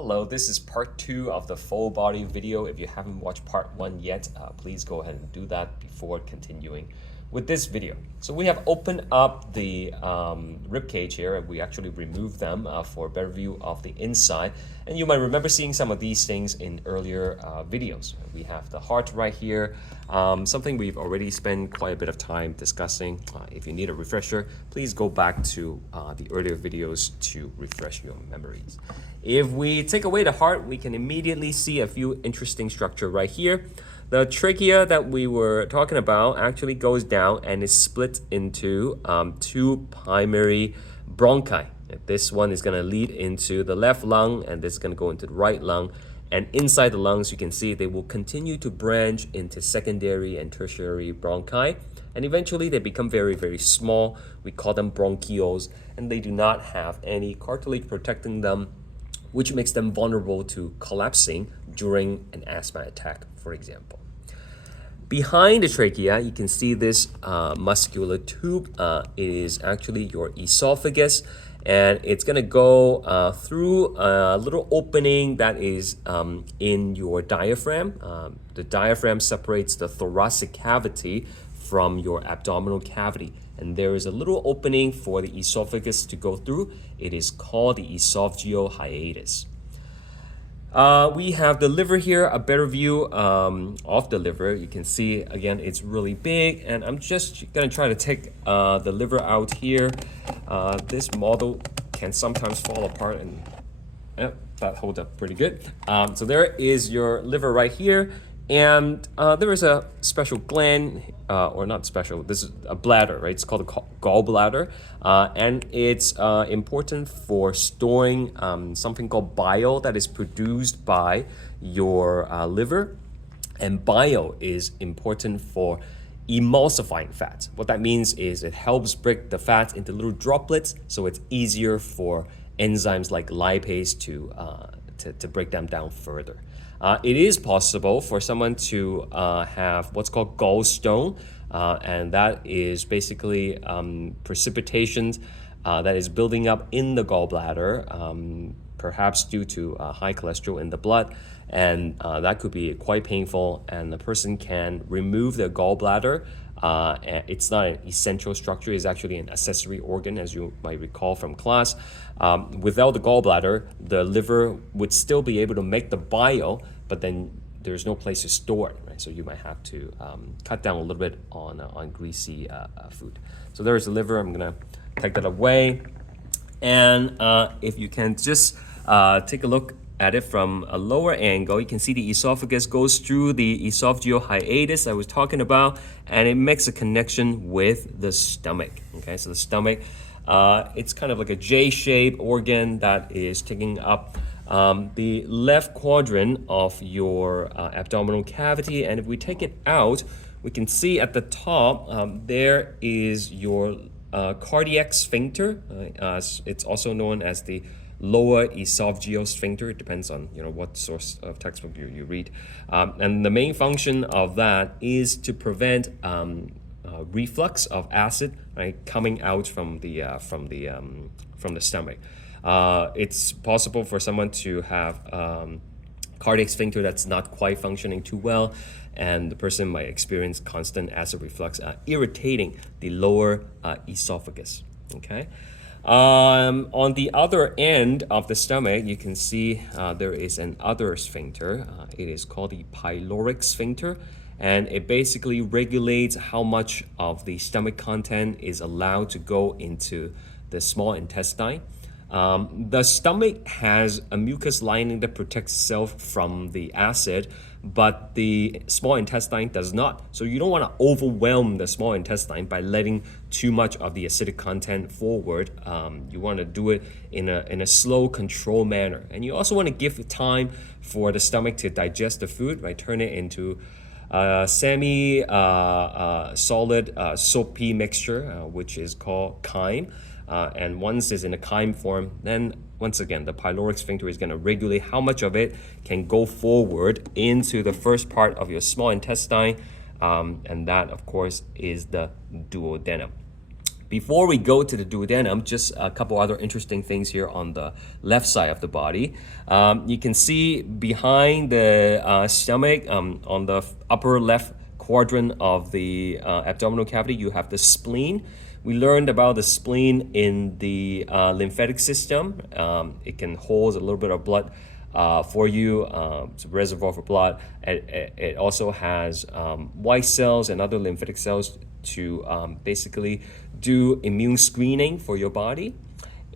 Hello, this is part 2 of the full body video. If you haven't watched part 1 yet, please go ahead and do that before continuing with this video. So we have opened up the rib cage here, and we actually removed them for a better view of the inside. And you might remember seeing some of these things in earlier videos. We have the heart right here, something we've already spent quite a bit of time discussing. If you need a refresher, please go back to the earlier videos to refresh your memories. If we take away the heart, we can immediately see a few interesting structure right here. The trachea that we were talking about actually goes down and is split into two primary bronchi. This one is going to lead into the left lung, and this is going to go into the right lung. And inside the lungs, you can see they will continue to branch into secondary and tertiary bronchi. And eventually they become very, very small. We call them bronchioles, and they do not have any cartilage protecting them, which makes them vulnerable to collapsing during an asthma attack, for example. Behind the trachea, you can see this muscular tube. It is actually your esophagus, and it's going to go through a little opening that is in your diaphragm. The diaphragm separates the thoracic cavity from your abdominal cavity, and there is a little opening for the esophagus to go through. It is called the esophageal hiatus. We have the liver here, a better view of the liver. You can see, again, it's really big, and I'm just gonna try to take the liver out here. This model can sometimes fall apart, and that holds up pretty good. So there is your liver right here. And there is a special gland, or not special, this is a bladder, right? It's called a gallbladder. And it's important for storing something called bile that is produced by your liver. And bile is important for emulsifying fats. What that means is it helps break the fat into little droplets, so it's easier for enzymes like lipase to break them down further. It is possible for someone to have what's called gallstone, and that is basically precipitation that is building up in the gallbladder, perhaps due to high cholesterol in the blood, and that could be quite painful, and the person can remove their gallbladder. It's not an essential structure, it's actually an accessory organ, as you might recall from class. Without the gallbladder, the liver would still be able to make the bile, but then there's no place to store it, right? So you might have to cut down a little bit on greasy food. So there's the liver. I'm gonna take that away. And if you can just take a look at it from a lower angle, you can see the esophagus goes through the esophageal hiatus I was talking about, and it makes a connection with the stomach. Okay, so the stomach, it's kind of like a J-shaped organ that is taking up the left quadrant of your abdominal cavity. And if we take it out, we can see at the top there is your cardiac sphincter. It's also known as the lower esophageal sphincter. It depends on what source of textbook you read, and the main function of that is to prevent reflux of acid, right, coming out from the stomach. It's possible for someone to have cardiac sphincter that's not quite functioning too well, and the person might experience constant acid reflux, irritating the lower esophagus. Okay. On the other end of the stomach, you can see there is an other sphincter. It is called the pyloric sphincter, and it basically regulates how much of the stomach content is allowed to go into the small intestine. The stomach has a mucus lining that protects itself from the acid, but the small intestine does not. So you don't want to overwhelm the small intestine by letting too much of the acidic content forward. You want to do it in a slow, controlled manner. And you also want to give time for the stomach to digest the food, right? Turn it into semi solid soapy mixture, which is called chyme. And once it's in a chyme form, then once again, the pyloric sphincter is going to regulate how much of it can go forward into the first part of your small intestine, and that, of course, is the duodenum. Before we go to the duodenum, just a couple other interesting things here on the left side of the body. You can see behind the stomach, on the upper left quadrant of the abdominal cavity, you have the spleen. We learned about the spleen in the lymphatic system. It can hold a little bit of blood for you. It's a reservoir for blood. It also has white cells and other lymphatic cells to basically do immune screening for your body.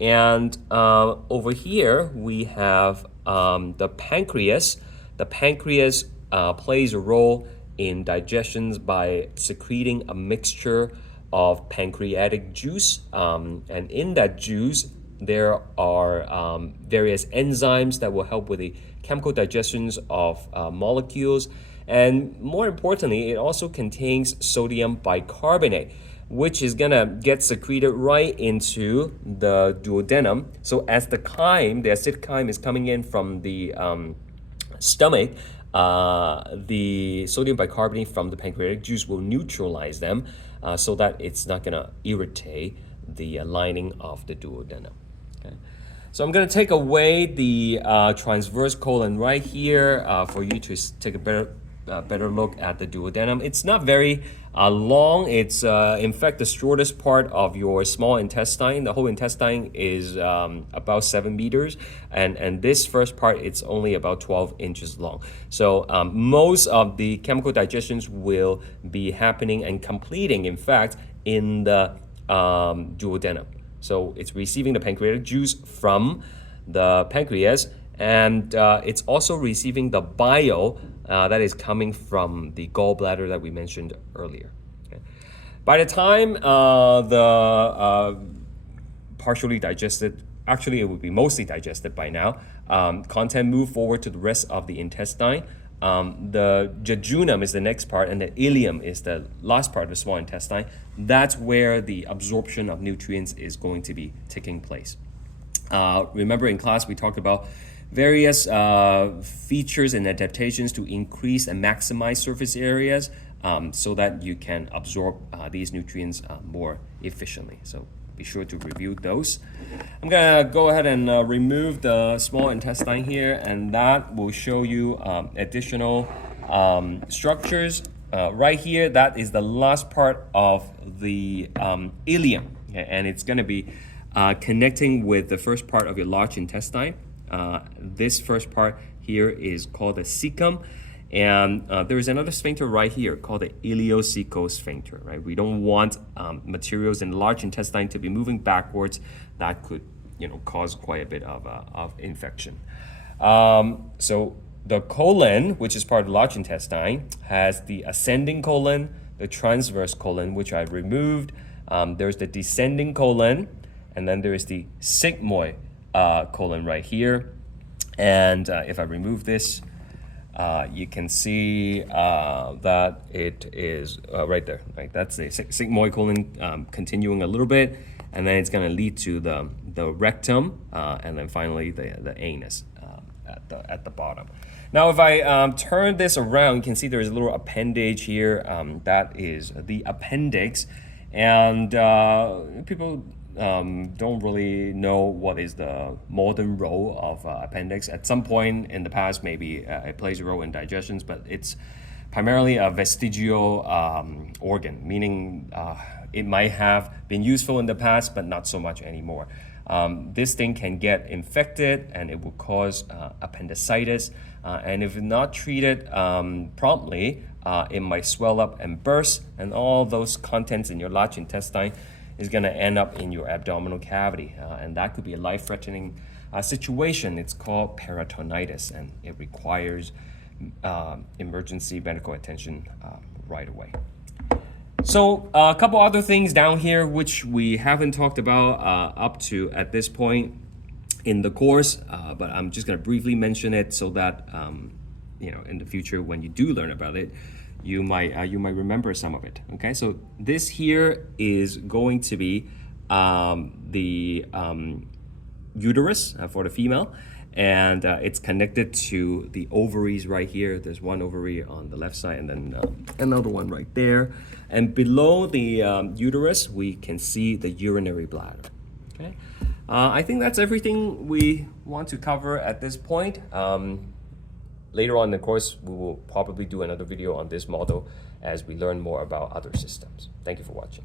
And over here we have the pancreas. The pancreas plays a role in digestions by secreting a mixture of pancreatic juice, and in that juice there are various enzymes that will help with the chemical digestions of molecules, and more importantly, it also contains sodium bicarbonate, which is gonna get secreted right into the duodenum. So as the acidic chyme is coming in from the stomach, the sodium bicarbonate from the pancreatic juice will neutralize them, so that it's not gonna irritate the lining of the duodenum. Okay. So I'm gonna take away the transverse colon right here for you to take a better look at the duodenum. It's not very long. It's in fact the shortest part of your small intestine. The whole intestine is about 7 meters, and this first part, it's only about 12 inches long. So most of the chemical digestions will be happening and completing, in fact, in the duodenum. So it's receiving the pancreatic juice from the pancreas, and it's also receiving the bile that is coming from the gallbladder that we mentioned earlier. Okay. By the time the partially digested, actually it would be mostly digested by now, content move forward to the rest of the intestine. The jejunum is the next part, and the ileum is the last part of the small intestine. That's where the absorption of nutrients is going to be taking place. Remember in class we talked about various features and adaptations to increase and maximize surface areas so that you can absorb these nutrients more efficiently. So be sure to review those. I'm gonna go ahead and remove the small intestine here, and that will show you additional structures. Right here, that is the last part of the ileum, okay? And it's gonna be connecting with the first part of your large intestine. This first part here is called the cecum, and there is another sphincter right here called the ileocecal sphincter. Right, we don't want materials in the large intestine to be moving backwards. That could, cause quite a bit of infection. So the colon, which is part of the large intestine, has the ascending colon, the transverse colon, which I removed. There's the descending colon, and then there is the sigmoid colon right here. And if I remove this, you can see that it is right there. Right, that's the sigmoid colon continuing a little bit, and then it's going to lead to the rectum, and then finally the anus at the bottom. Now, if I turn this around, you can see there's a little appendage here. That is the appendix, and people don't really know what is the modern role of appendix. At some point in the past, maybe it plays a role in digestions, but it's primarily a vestigial organ, meaning it might have been useful in the past, but not so much anymore. This thing can get infected, and it will cause appendicitis, and if not treated promptly, it might swell up and burst, and all those contents in your large intestine is going to end up in your abdominal cavity, and that could be a life-threatening situation. It's called peritonitis, and it requires emergency medical attention right away. So a couple other things down here which we haven't talked about up to at this point in the course, but I'm just going to briefly mention it so that in the future when you do learn about it, you might remember some of it. Okay, so this here is going to be the uterus for the female, and it's connected to the ovaries right here. There's one ovary on the left side and then another one right there. And below the uterus, we can see the urinary bladder. Okay, I think that's everything we want to cover at this point. Later on in the course, we will probably do another video on this model as we learn more about other systems. Thank you for watching.